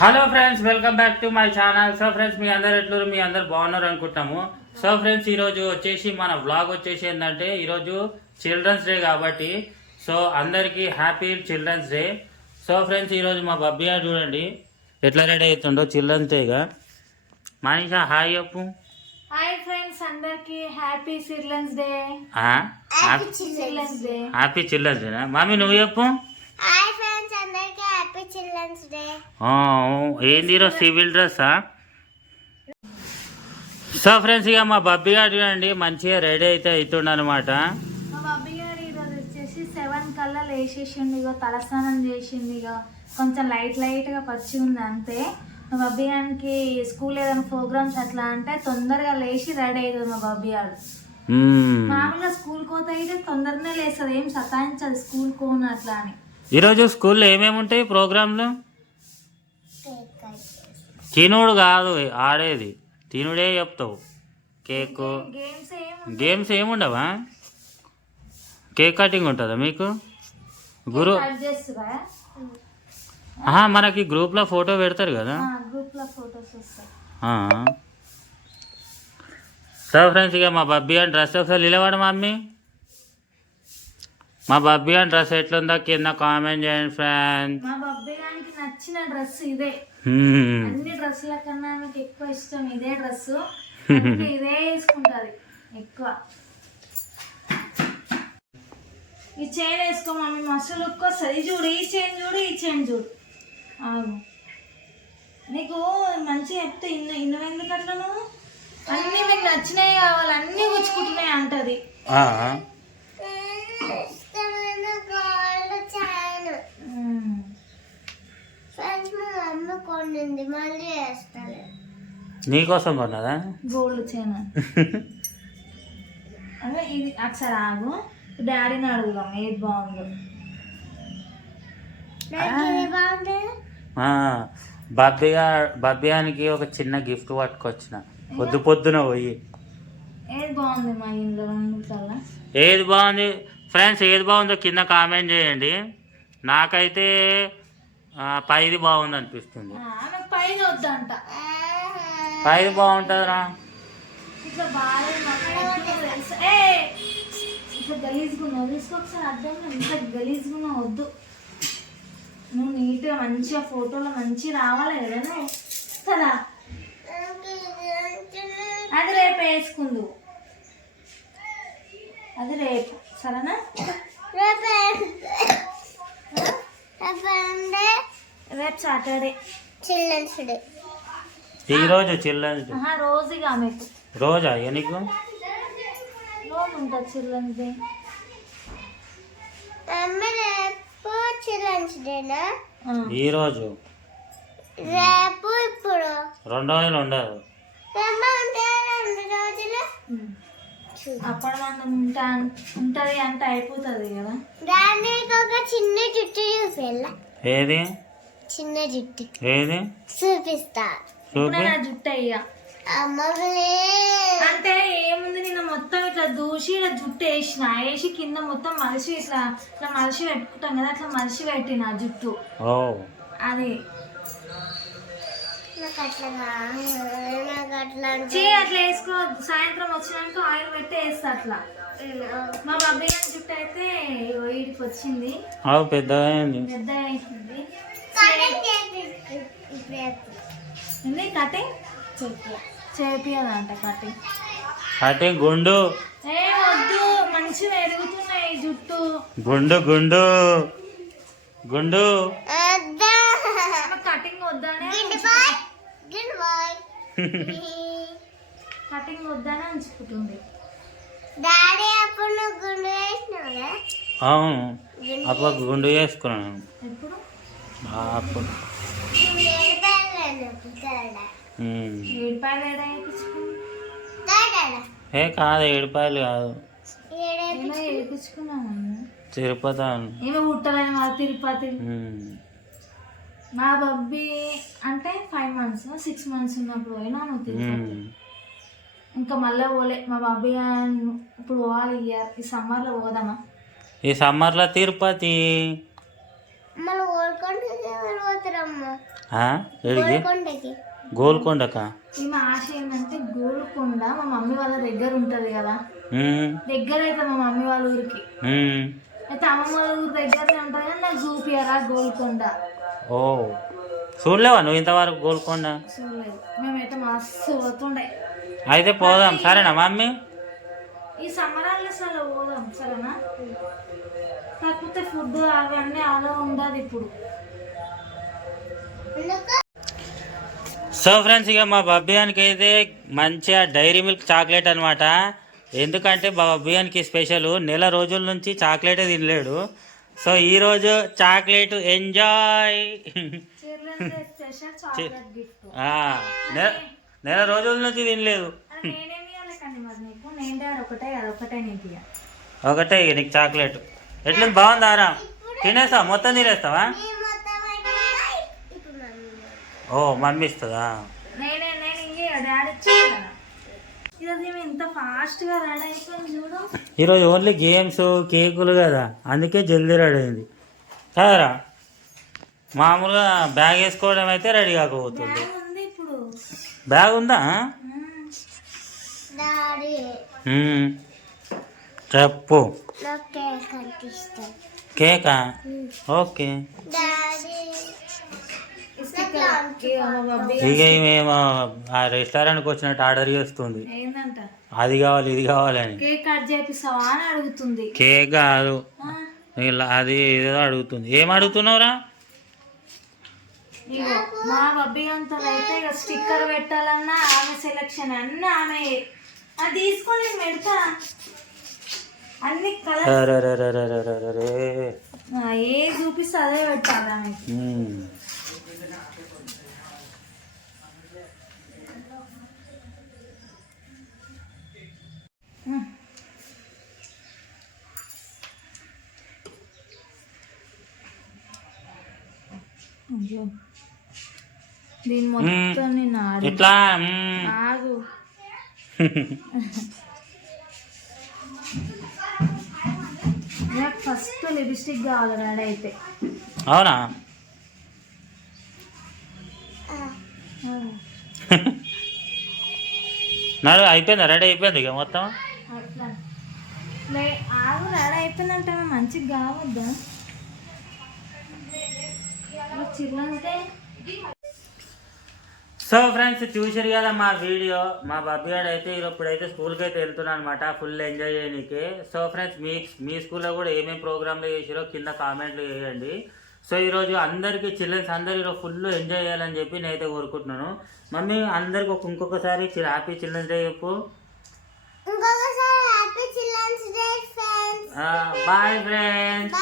Hello friends, welcome back to my channel. So friends, మీ అందరు ఎట్లరు, మీ అందరు బాగున్నారు అనుకుంటాము. సో ఫ్రెండ్స్, ఈరోజు వచ్చేసి మన వ్లాగ్ వచ్చేసి ఏంటంటే ఈరోజు చిల్డ్రన్స్ డే కాబట్టి సో అందరికీ happy children's day. So friends, ఈరోజు మా బబ్బియా చూడండి ఎట్లా రెడీ అవుతుండో చిల్డ్రన్స్ డేగా. మనీషా హాయ్ చెప్పు. హాయ్ ఫ్రెండ్స్, అందరికి happy children's day. Happy children's day. Mummy నువ్వు చెప్పు. హాయ్ ఫ్రెండ్స్, అందరికీ హ్యాపీ చిల్డ్రన్స్ డే. ఏంది ఈరోజు సివిల్ డ్రెస్సా? సో ఫ్రెండ్స్, ఇక మా బబ్బీ గారు చూడండి మంచిగా రెడీ అయితే అవుతుండనమాట. మా బాబీ గారు ఈరోజు వచ్చేసి 7 కల్లా లేచేసిండు. ఇక తలస్నానం చేసింది. ఇక కొంచెం లైట్గా పచ్చి ఉంది అంతే. మా బాబీ గారికి స్కూల్ ఏదైనా ప్రోగ్రామ్స్ అట్లా అంటే తొందరగా లేచి రెడీ అవుతుంది మా బాబీ గారు. మామూలుగా స్కూల్ కోత అయితే తొందరనే లేస్తుంది, ఏం సతాయించదు స్కూల్ కోను అట్లా అని. ఈరోజు స్కూల్లో ఏమేమి ఉంటాయి ప్రోగ్రాంలు? తినుడు కాదు ఆడేది, తినుడే చెప్తావు. కేక్ గేమ్స్ ఏముండవా? కేక్ కటింగ్ ఉంటుందా మీకు? గురు మనకి గ్రూప్లో ఫోటో పెడతారు కదా. గ్రూప్లో ఫోటోస్ వస్తాయి. సో ఫ్రెండ్స్, ఇక మా బబ్బీ అని డ్రెస్ ఒకసారి నిలబడు మమ్మీ. మా బబ్బీ అని డ్రెస్ ఎట్లుందో కింద కామెంట్ చేయండి ఫ్రెండ్స్. మా బబ్బీ గారికి నచ్చిన డ్రెస్ ఇదే. అన్ని డ్రెస్సుల కన్నా నాకు ఎక్కువ ఇష్టం ఇదే డ్రెస్. ఇదే వేసుకుంటది ఎక్కువ. ఈ చైన్ వేసుకో మమ్మీ, మస్తు లుక్ వస్తుంది. చూడు ఈ చైన్ చూడు, ఈ చైన్ చూడు. నీకు మంచిగా చెప్తే ఎందుకు అట్లా నువ్వు అన్నీ మీకు నచ్చినవి కావాలి అన్నీ గుచ్చుకుంటున్నాయి అంటది. నీకోసం కొన్నదా గోల్డ్ చైన్? అదే ఇది ఒకసారి ఆగు, డాడీని అడుగుదాం ఏది బాగుందో. బబ్బియానికి ఒక చిన్న గిఫ్ట్ పట్టుకొచ్చిన పొద్దున పోయి. ఏది బాగుంది మా ఇంట్లో రెండిట్లల్లా? ఏది బాగుంది ఫ్రెండ్స్, ఏది బాగుందో కింద కామెంట్ చేయండి. నాకైతే పైది బాగుంది అనిపిస్తుంది. పైన వద్దంట, పైది బాగుంటుందిరా. ఇట్లా బాగా ఇట్లా గలీజ్గున్నావు, తీసుకోకసారి అర్థం. ఇంత గలీజ్గున్నా వద్దు. నువ్వు నీట్గా మంచిగా ఫోటోలో మంచిగా రావాలి కదా నువ్వు కదా. అది రేపు వేసుకుందు, అది రేపు సరేనా? రేపు సాటర్డే చిల్డ్రన్స్ డే. ఈరోజు చిల్డ్రన్స్ డే. రోజుగా మీకు రోజా? నీకు రోజు ఉంటుంది చిల్డ్రన్స్ డే. రేపు చిల్డ్రన్స్ డేనా? ఈరోజు రేపు ఇప్పుడు 2 రోజులు ఉండదు. 2 రోజులు అప్పుడు మనం ఉంటుంది అంటే అయిపోతుంది కదా. దానికి ఒక చిన్న జుట్టు చూపిల్లా. ఏది చిన్న జుట్టు? ఏది చూపిస్తా. నా జుట్టు అయ్యా అంటే ఏముంది, నిన్న మొత్తం ఇట్లా దూసి ఇలా జుట్టు వేసి కింద మొత్తం మలిసి ఇట్లా మలిసి పెట్టుకుంటాం కదా, అట్లా మలిసి పెట్టిన జుట్టు. అది అట్లా వేసుకో. సాయంత్రం వచ్చినాక ఆయిల్ పెట్టి వేస్తా అట్లా. మా బాబాయ్ జుట్టు అయితే వీడికి వచ్చింది, పెద్దగా అవుతుంది. కటింగ్ చేపియాలంట. కటింగ్ గుండు వద్దు, మంచిగా ఎదుగుతున్నాయి జుట్టు. గుండు గుండు గుండు కటింగ్ వద్దానే కటింగ్ వద్దానే ఉంచుకుంటుంది. డాడీ అప్పుడు నువ్వు గుండు వేసినావుగా? అవును, అప్పుడు గుండు వేసుకున్నాను. ఎప్పుడు? అప్పుడు ఏ కాదు, 7 రూపాయలు కాదు, తిరుపతి. ఏమో పుట్టలేని మా తిరుపతి. మా బబ్బీ అంటే 5 months 6 months ఉన్నప్పుడు పోయినా నువ్వు తిరుపతి. ఇంకా మళ్ళీ పోలే మా బాబీ. ఇప్పుడు పోవాలి ఈ సమ్మర్లో పోదామా? ఈ సమ్మర్లో తిరుపతి మళ్ళీ ఎవరు పోతారమ్మా ఏడికి కొండకి గోల్కొండక ఈమె ఆశ ఏంటంటే గోల్కొండ మా మమ్మీ వాళ్ళ దగ్గర ఉంటది కదా, దగ్గర అయితే మా మమ్మీ వాళ్ళ ఊరికి అయితే అమ్మమ్మ వాళ్ళ ఊరి దగ్గరనే ఉంటుంది కానీ నాకు చూపియరా గోల్కొండ. ఓ చూడలేవా నువ్వు ఇంతవరకు గోల్కొండ? చూడలేదు. మేమైతే మస్తు పోతుండే. అయితే పోదాం సరేనా మమ్మీ? ఈ సమ్మర్ హాలిడేస్లో పోదాం సరేనా? కాకపోతే ఫుడ్ అవన్నీ అలా ఉండదు ఇప్పుడు. సో ఫ్రెండ్స్ ఇక మా బబ్బియానికి అయితే మంచిగా డైరీ మిల్క్ చాక్లెట్ అనమాట. ఎందుకంటే మా బబ్బియానికి స్పెషల్, నెల రోజుల నుంచి చాక్లెటే తినలేడు. సో ఈరోజు chocolate enjoy. Special chocolate gift. నెల రోజుల నుంచి తినలేదు. నేనేమి ఇవ్వలేకండి మరి నీకు, నేను డాడీ ఒకటే కదా, ఒకటే నీకు. ఒకటే ఇక నీకు చాక్లెట్. ఎట్లా బాగుందా రా? తినేస్తావా? మొత్తం తినేస్తావా? ఓ మమ్మీ ఇస్తుందా? నేను ఇంకే డాడీ ఇచ్చాను కదా. ఈరోజు మేము ఇంత ఫాస్ట్గా రెడీ అయిపోయింది చూడు. ఈరోజు ఓన్లీ గేమ్స్ కేకులు కదా, అందుకే జల్దీ రెడీ అయింది కదరా. మామూలుగా బ్యాగ్ వేసుకోవడం అయితే రెడీ కాకపోతుంది. ఉంది ఇప్పుడు. బ్యాగ్ ఉందా? చెప్పు. కేకా? ఓకే. ఇక మేము ఆ రెస్టారెంట్కి వచ్చినట్టు ఆర్డర్ చేస్తుంది, ఏంటంట అది కావాలి ఇది కావాలని. కేక్ కట్ చేపిస్తావా అని అడుగుతుంది. కేక్ కాదు, అది ఏదో అడుగుతుంది. ఏం అడుగుతున్నావురా? మా బబ్బీ అంతలో అయితే ఇక స్టిక్కర్ పెట్టాలన్నా ఆమె సెలెక్షన్ అన్నీ ఆమె. అది తీసుకొని పెడతా అన్ని కలర్ ఏ చూపిస్తే అదే పెట్టాలి ఆమెకి. దీని మొత్తం నేను ఇట్లా ఆగు. నాకు ఫస్ట్ లిప్స్టిక్ కావాలి రెడీ అయితే. అవునా? నాడు అయిపోయిందా? రెడీ అయిపోయింది ఇక మొత్తం. అట్లా ఆగు, రెడీ అయిపోయిందంటే మంచిగా కావద్దా? చిల్లంటే. సో ఫ్రెండ్స్ చూసారు కదా మా వీడియో. మా బాబీ గారు అయితే ఇప్పుడైతే స్కూల్కి అయితే వెళ్తున్నాను అనమాట, ఫుల్ ఎంజాయ్ చేయడానికి. సో ఫ్రెండ్స్ మీ స్కూల్లో కూడా ఏమేమి ప్రోగ్రాంలు చేసారో కింద కామెంట్లు చేయండి. సో ఈరోజు అందరికీ చిల్డ్రన్స్ అందరూ ఈరోజు ఫుల్ ఎంజాయ్ చేయాలని చెప్పి నేనైతే కోరుకుంటున్నాను. మమ్మీ అందరికి ఇంకొకసారి హ్యాపీ చిల్డ్రన్స్ డే చెప్పు. Happy children's day friends. Bye friends.